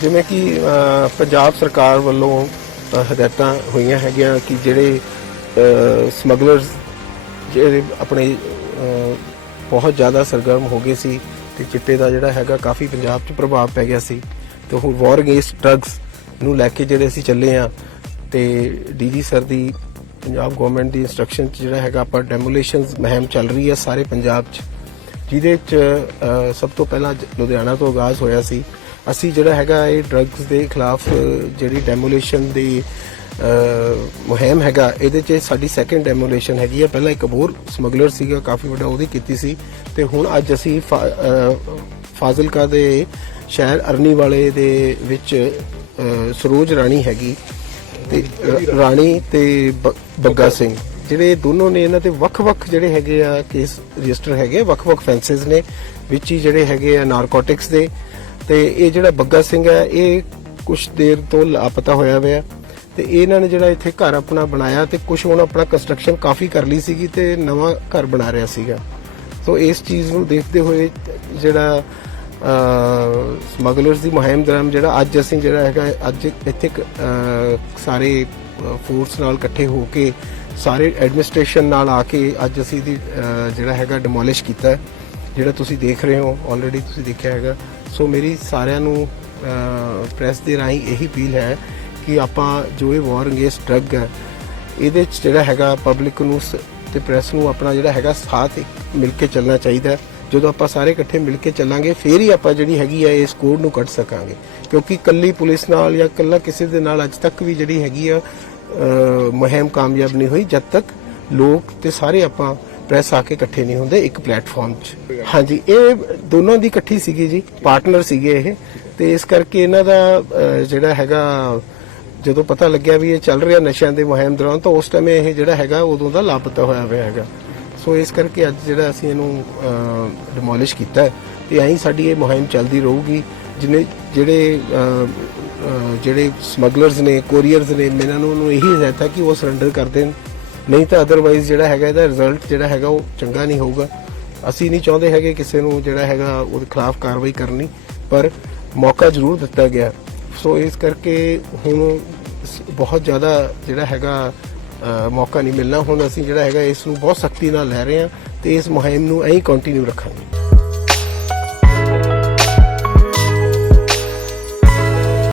ਜਿਵੇਂ ਕਿ ਪੰਜਾਬ ਸਰਕਾਰ ਵੱਲੋਂ ਹਦਾਇਤਾਂ ਹੋਈਆਂ ਹੈਗੀਆਂ ਕਿ ਜਿਹੜੇ ਸਮਗਲਰਸ ਜਿਹੜੇ ਆਪਣੇ ਬਹੁਤ ਜ਼ਿਆਦਾ ਸਰਗਰਮ ਹੋ ਗਏ ਸੀ ਤੇ ਚਿੱਟੇ ਦਾ ਜਿਹੜਾ ਹੈਗਾ ਕਾਫੀ ਪੰਜਾਬ 'ਚ ਪ੍ਰਭਾਵ ਪੈ ਗਿਆ ਸੀ। ਤੇ ਹੁਣ ਵਾਰ ਅਗੇਂਸਟ ਡਰੱਗਸ ਨੂੰ ਲੈ ਕੇ ਜਿਹੜੇ ਅਸੀਂ ਚੱਲੇ ਆ ਤੇ ਡੀਜੀ ਸਰ ਦੀ, ਪੰਜਾਬ ਗਵਰਨਮੈਂਟ ਦੀ ਇਨਸਟਰਕਸ਼ਨ 'ਚ ਜਿਹੜਾ ਹੈਗਾ ਆਪਾਂ ਡੈਮੋਲੇਸ਼ਨਸ ਮਹਿਮ ਚੱਲ ਰਹੀ ਹੈ ਸਾਰੇ ਪੰਜਾਬ 'ਚ, ਜਿਹਦੇ 'ਚ ਸਭ ਤੋਂ ਪਹਿਲਾਂ ਲੁਧਿਆਣਾ ਤੋਂ ਆਗਾਜ਼ ਹੋਇਆ ਸੀ। ਅਸੀਂ ਜਿਹੜਾ ਹੈਗਾ ਇਹ ਡਰੱਗਸ ਦੇ ਖਿਲਾਫ ਜਿਹੜੀ ਡੈਮੋਲੇਸ਼ਨ ਦੀ ਮੁਹਿੰਮ ਹੈਗਾ ਇਹਦੇ 'ਚ ਸਾਡੀ ਸੈਕੰਡ ਡੈਮੋਲੇਸ਼ਨ ਹੈਗੀ ਹੈ। ਪਹਿਲਾਂ ਇੱਕ ਹੋਰ ਸਮਗਲਰ ਸੀਗਾ ਕਾਫੀ ਵੱਡਾ ਉਹਦੀ ਕੀਤੀ ਸੀ। ਤੇ ਹੁਣ ਅੱਜ ਅਸੀਂ ਫਾਜ਼ਿਲਕਾ ਦੇ ਸ਼ਹਿਰ ਅਰਨੀ ਵਾਲੇ ਦੇ ਵਿੱਚ ਸਰੋਜ ਰਾਣੀ ਹੈਗੀ। ਤੇ ਰਾਣੀ ਤੇ ਬੱਗਾ ਸਿੰਘ। ਜਿਹੜੇ ਦੋਨੋਂ ਨੇ ਇਹਨਾਂ ਤੇ ਵੱਖ-ਵੱਖ ਜਿਹੜੇ ਹੈਗੇ ਆ ਕੇਸ ਰਜਿਸਟਰ ਹੈਗੇ ਵੱਖ-ਵੱਖ ਫੈਂਸਸ ਨੇ ਵਿੱਚ ਹੀ ਜਿਹੜੇ ਹੈਗੇ ਆ ਨਾਰਕੋਟਿਕਸ ਦੇ। ਤੇ ਇਹ ਜਿਹੜਾ ਬੱਗਾ ਸਿੰਘ ਹੈ, ਇਹ ਕੁਝ ਦੇਰ ਤੋਂ ਲਾਪਤਾ ਹੋਇਆ ਹੋਇਆ ਤੇ ਇਹਨਾਂ ਨੇ ਜਿਹੜਾ ਇੱਥੇ ਘਰ ਆਪਣਾ ਬਣਾਇਆ ਤੇ ਕੁਝ ਹੁਣ ਆਪਣਾ ਕੰਸਟਰਕਸ਼ਨ ਕਾਫੀ ਕਰ ਲਈ ਸੀਗੀ ਤੇ ਨਵਾਂ ਘਰ ਬਣਾ ਰਿਹਾ ਸੀਗਾ। ਸੋ ਇਸ ਚੀਜ਼ ਨੂੰ ਦੇਖਦੇ ਹੋਏ ਜਿਹੜਾ ਸਮਗਲਰਸ ਦੀ ਮੁਹਿੰਮ ਦੌਰਾਨ ਜਿਹੜਾ ਅੱਜ ਅਸੀਂ ਜਿਹੜਾ ਹੈਗਾ, ਅੱਜ ਇੱਥੇ ਸਾਰੇ ਫੋਰਸ ਨਾਲ ਇਕੱਠੇ ਹੋ ਕੇ ਸਾਰੇ ਐਡਮਿਨਿਸਟ੍ਰੇਸ਼ਨ ਨਾਲ ਆ ਕੇ ਅੱਜ ਅਸੀਂ ਦੀ ਜਿਹੜਾ ਹੈਗਾ ਡਿਮੋਲਿਸ਼ ਕੀਤਾ ਜਿਹੜਾ ਤੁਸੀਂ ਦੇਖ ਰਹੇ ਹੋ ਆਲਰੇਡੀ ਤੁਸੀਂ ਦੇਖਿਆ ਹੈਗਾ। ਸੋ ਮੇਰੀ ਸਾਰਿਆਂ ਨੂੰ ਪ੍ਰੈਸ ਦੇ ਰਾਹੀਂ ਇਹੀ ਅਪੀਲ ਹੈ ਕਿ ਆਪਾਂ ਜੋ ਇਹ ਵਾਰ ਅਗੇਂਸਟ ਡਰੱਗ ਹੈ, ਇਹਦੇ ਚ ਜਿਹੜਾ ਹੈਗਾ ਪਬਲਿਕ ਨੂੰ ਸ- ਤੇ ਪ੍ਰੈਸ ਨੂੰ ਆਪਣਾ ਜਿਹੜਾ ਹੈਗਾ ਸਾਥ ਮਿਲ ਕੇ ਚੱਲਣਾ ਚਾਹੀਦਾ ਜਦੋਂ ਆਪਾਂ ਸਾਰੇ ਇਕੱਠੇ ਮਿਲ ਕੇ ਚੱਲਾਂਗੇ, ਫੇਰ ਹੀ ਆਪਾਂ ਜਿਹੜੀ ਹੈਗੀ ਹੈ ਇਸ ਕੋਡ ਨੂੰ ਕੱਢ ਸਕਾਂਗੇ। ਕਿਉਂਕਿ ਕੱਲੀ ਪੁਲਿਸ ਨਾਲ ਜਾਂ ਕੱਲਾ ਕਿਸੇ ਦੇ ਨਾਲ ਅੱਜ ਤੱਕ ਵੀ ਜਿਹੜੀ ਹੈਗੀ ਆ ਮੁਹਿੰਮ ਕਾਮਯਾਬ ਨਹੀਂ ਹੋਈ। ਜਦ ਤੱਕ ਲੋਕ ਤੇ ਸਾਰੇ ਆਪਾਂ ਪ੍ਰੈਸ ਆ ਕੇ ਇਕੱਠੇ ਨਹੀਂ ਹੁੰਦੇ, ਇੱਕ ਪਲੇਟਫਾਰਮ 'ਚ। ਹਾਂਜੀ, ਇਹ ਦੋਨੋਂ ਦੀ ਇਕੱਠੀ ਸੀਗੀ ਜੀ, ਪਾਰਟਨਰ ਸੀਗੇ ਇਹ। ਤੇ ਇਸ ਕਰਕੇ ਇਹਨਾਂ ਦਾ ਜਿਹੜਾ ਹੈਗਾ, ਜਦੋਂ ਪਤਾ ਲੱਗਿਆ ਵੀ ਇਹ ਚੱਲ ਰਿਹਾ ਨਸ਼ਿਆਂ ਦੇ ਮੁਹਿੰਮ ਦੌਰਾਨ, ਤਾਂ ਉਸ ਟਾਈਮ ਇਹ ਜਿਹੜਾ ਹੈਗਾ, ਉਦੋਂ ਦਾ ਲਾਪਤਾ ਹੋਇਆ ਹੋਇਆ ਹੈਗਾ। ਸੋ ਇਸ ਕਰਕੇ ਅੱਜ ਜਿਹੜਾ ਅਸੀਂ ਇਹਨੂੰ ਡਿਮੋਲਿਸ਼ ਕੀਤਾ ਹੈ, ਤੇ ਐਂ ਸਾਡੀ ਇਹ ਮੁਹਿੰਮ ਚੱਲਦੀ ਰਹੂਗੀ। ਜਿਹਨੇ ਜਿਹੜੇ ਜਿਹੜੇ ਸਮਗਲਰਸ ਨੇ, ਕੋਰੀਅਰਸ ਨੇ, ਇਹਨਾਂ ਨੂੰ ਉਹਨੂੰ ਇਹੀ ਹਦਾਇਤ ਹੈ ਕਿ ਉਹ ਸਰੈਂਡਰ ਕਰ ਦੇਣ। ਨਹੀਂ ਤਾਂ ਅਦਰਵਾਈਜ਼ ਜਿਹੜਾ ਹੈਗਾ ਇਹਦਾ ਰਿਜ਼ਲਟ ਜਿਹੜਾ ਹੈਗਾ ਉਹ ਚੰਗਾ ਨਹੀਂ ਹੋਊਗਾ। ਅਸੀਂ ਨਹੀਂ ਚਾਹੁੰਦੇ ਹੈਗੇ ਕਿਸੇ ਨੂੰ ਜਿਹੜਾ ਹੈਗਾ ਉਹਦੇ ਖਿਲਾਫ ਕਾਰਵਾਈ ਕਰਨੀ, ਪਰ ਮੌਕਾ ਜ਼ਰੂਰ ਦਿੱਤਾ ਗਿਆ। ਸੋ ਇਸ ਕਰਕੇ ਹੁਣ ਬਹੁਤ ਜ਼ਿਆਦਾ ਜਿਹੜਾ ਹੈਗਾ ਮੌਕਾ ਨਹੀਂ ਮਿਲਣਾ। ਹੁਣ ਅਸੀਂ ਜਿਹੜਾ ਹੈਗਾ ਇਸ ਨੂੰ ਬਹੁਤ ਸਖਤੀ ਨਾਲ ਲੈ ਰਹੇ ਹਾਂ ਤੇ ਇਸ ਮੁਹਿੰਮ ਨੂੰ ਐਂ ਕੰਟੀਨਿਊ ਰੱਖਾਂਗੇ।